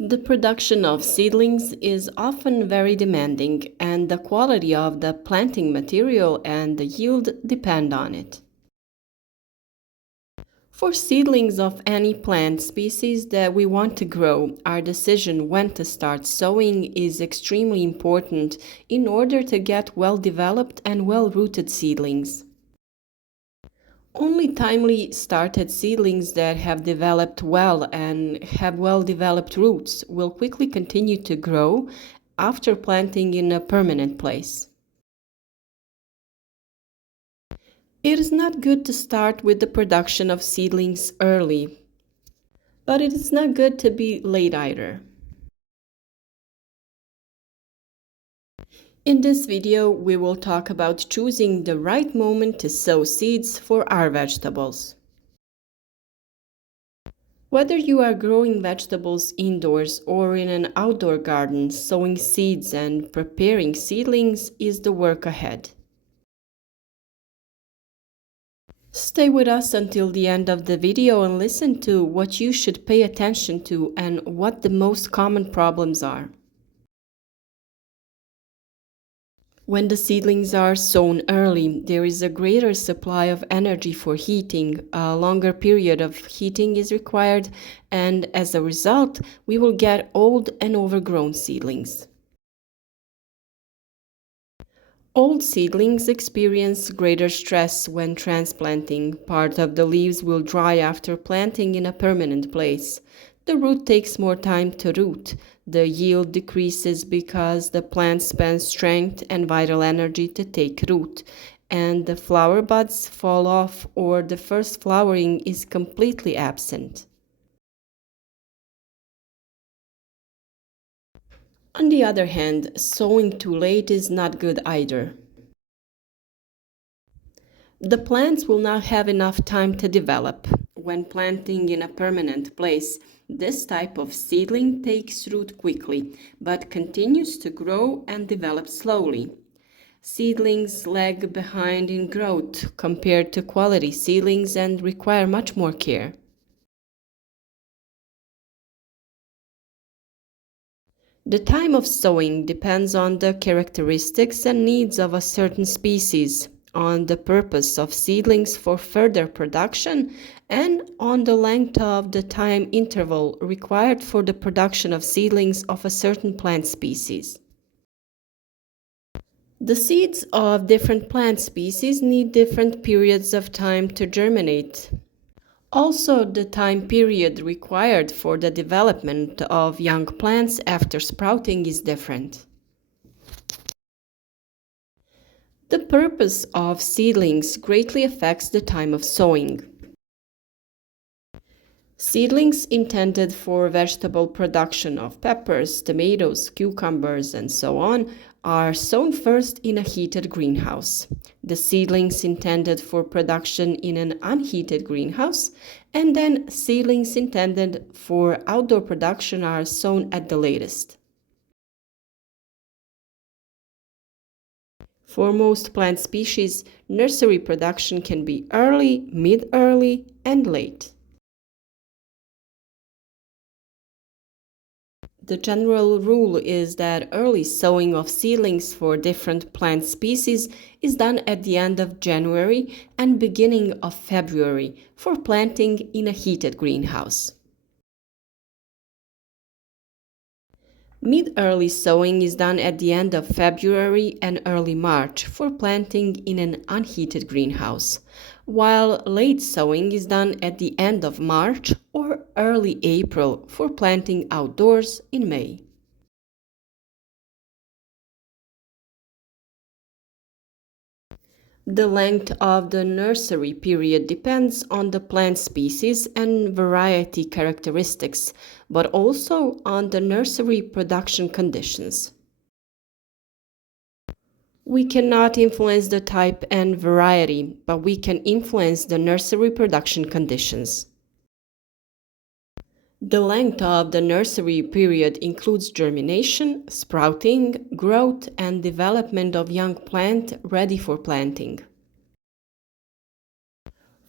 The production of seedlings is often very demanding, and the quality of the planting material and the yield depend on it. For seedlings of any plant species that we want to grow, our decision when to start sowing is extremely important in order to get well-developed and well-rooted seedlings. Only timely started seedlings that have developed well and have well-developed roots will quickly continue to grow after planting in a permanent place. It is not good to start with the production of seedlings early, but it is not good to be late either. In this video, we will talk about choosing the right moment to sow seeds for our vegetables. Whether you are growing vegetables indoors or in an outdoor garden, sowing seeds and preparing seedlings is the work ahead. Stay with us until the end of the video and listen to what you should pay attention to and what the most common problems are. When the seedlings are sown early, there is a greater supply of energy for heating, a longer period of heating is required, and as a result, we will get old and overgrown seedlings. Old seedlings experience greater stress when transplanting. Part of the leaves will dry after planting in a permanent place. The root takes more time to root. The yield decreases because the plant spends strength and vital energy to take root, and the flower buds fall off or the first flowering is completely absent. On the other hand, sowing too late is not good either. The plants will not have enough time to develop. When planting in a permanent place, this type of seedling takes root quickly, but continues to grow and develop slowly. Seedlings lag behind in growth compared to quality seedlings and require much more care. The time of sowing depends on the characteristics and needs of a certain species, on the purpose of seedlings for further production, and on the length of the time interval required for the production of seedlings of a certain plant species. The seeds of different plant species need different periods of time to germinate. Also, the time period required for the development of young plants after sprouting is different. The purpose of seedlings greatly affects the time of sowing. Seedlings intended for vegetable production of peppers, tomatoes, cucumbers, and so on are sown first in a heated greenhouse. The seedlings intended for production in an unheated greenhouse, and then seedlings intended for outdoor production are sown at the latest. For most plant species, nursery production can be early, mid-early, and late. The general rule is that early sowing of seedlings for different plant species is done at the end of January and beginning of February for planting in a heated greenhouse. Mid-early sowing is done at the end of February and early March for planting in an unheated greenhouse, while late sowing is done at the end of March or early April for planting outdoors in May. The length of the nursery period depends on the plant species and variety characteristics, but also on the nursery production conditions. We cannot influence the type and variety, but we can influence the nursery production conditions. The length of the nursery period includes germination, sprouting, growth, and development of young plant ready for planting.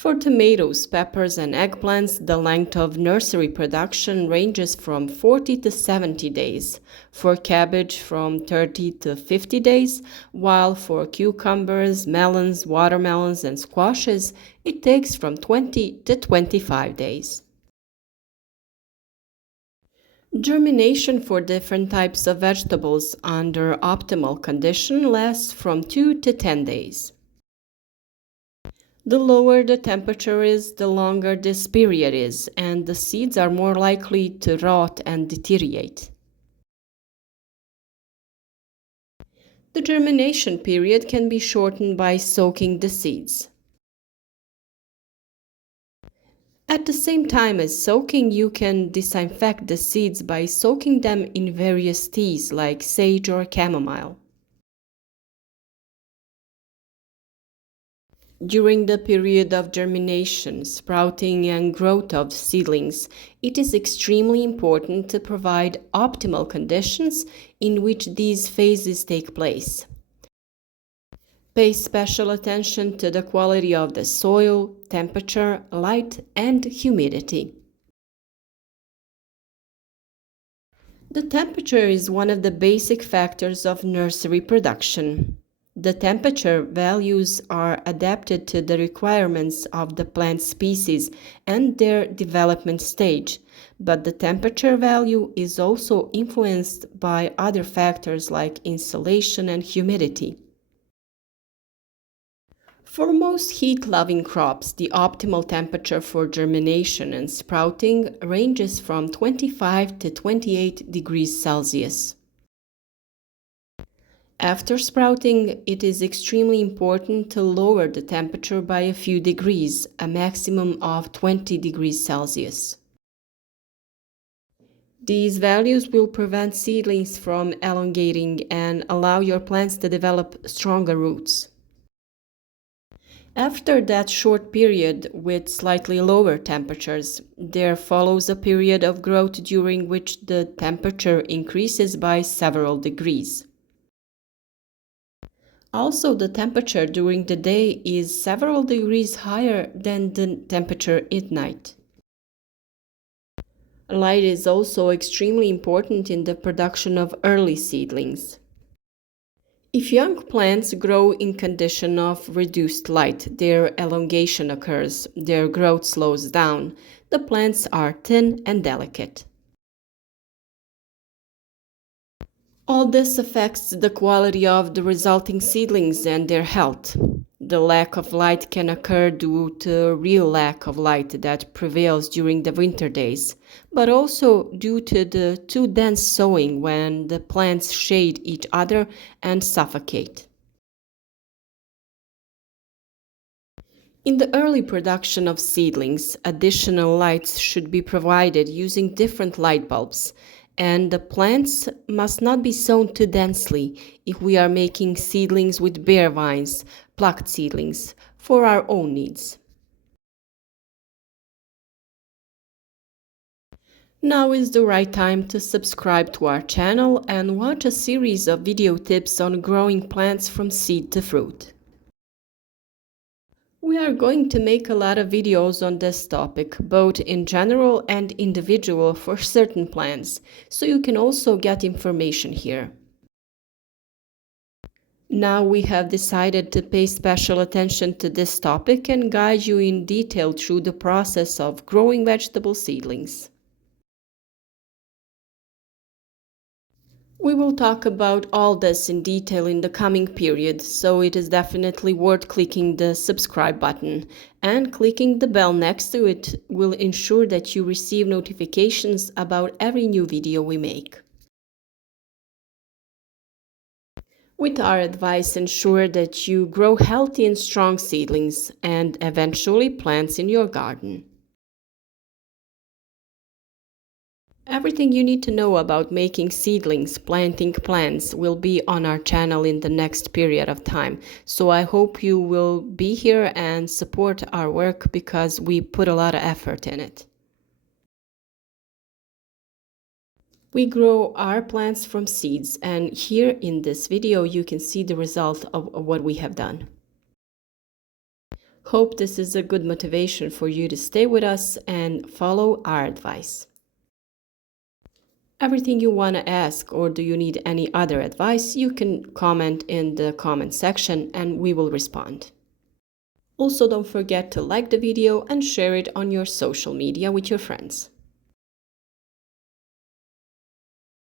For tomatoes, peppers, and eggplants, the length of nursery production ranges from 40 to 70 days. For cabbage, from 30 to 50 days, while for cucumbers, melons, watermelons, and squashes, it takes from 20 to 25 days. Germination for different types of vegetables under optimal condition lasts from 2 to 10 days. The lower the temperature is, the longer this period is, and the seeds are more likely to rot and deteriorate. The germination period can be shortened by soaking the seeds. At the same time as soaking, you can disinfect the seeds by soaking them in various teas like sage or chamomile. During the period of germination, sprouting, and growth of seedlings, it is extremely important to provide optimal conditions in which these phases take place. Pay special attention to the quality of the soil, temperature, light, and humidity. The temperature is one of the basic factors of nursery production. The temperature values are adapted to the requirements of the plant species and their development stage, but the temperature value is also influenced by other factors like insolation and humidity. For most heat-loving crops, the optimal temperature for germination and sprouting ranges from 25 to 28 degrees Celsius. After sprouting, it is extremely important to lower the temperature by a few degrees, a maximum of 20 degrees Celsius. These values will prevent seedlings from elongating and allow your plants to develop stronger roots. After that short period with slightly lower temperatures, there follows a period of growth during which the temperature increases by several degrees. Also, the temperature during the day is several degrees higher than the temperature at night. Light is also extremely important in the production of early seedlings. If young plants grow in condition of reduced light, their elongation occurs, their growth slows down, the plants are thin and delicate. All this affects the quality of the resulting seedlings and their health. The lack of light can occur due to real lack of light that prevails during the winter days, but also due to the too dense sowing when the plants shade each other and suffocate. In the early production of seedlings, additional lights should be provided using different light bulbs, and the plants must not be sown too densely if we are making seedlings with bare vines, plucked seedlings, for our own needs. Now is the right time to subscribe to our channel and watch a series of video tips on growing plants from seed to fruit. We are going to make a lot of videos on this topic, both in general and individual for certain plants, so you can also get information here. Now we have decided to pay special attention to this topic and guide you in detail through the process of growing vegetable seedlings. We will talk about all this in detail in the coming period, so it is definitely worth clicking the subscribe button, and clicking the bell next to it will ensure that you receive notifications about every new video we make. With our advice, ensure that you grow healthy and strong seedlings and eventually plants in your garden. Everything you need to know about making seedlings, planting plants will be on our channel in the next period of time. So I hope you will be here and support our work because we put a lot of effort in it. We grow our plants from seeds, and here in this video you can see the result of what we have done. Hope this is a good motivation for you to stay with us and follow our advice. Everything you want to ask, or do you need any other advice, you can comment in the comment section and we will respond. Also, don't forget to like the video and share it on your social media with your friends.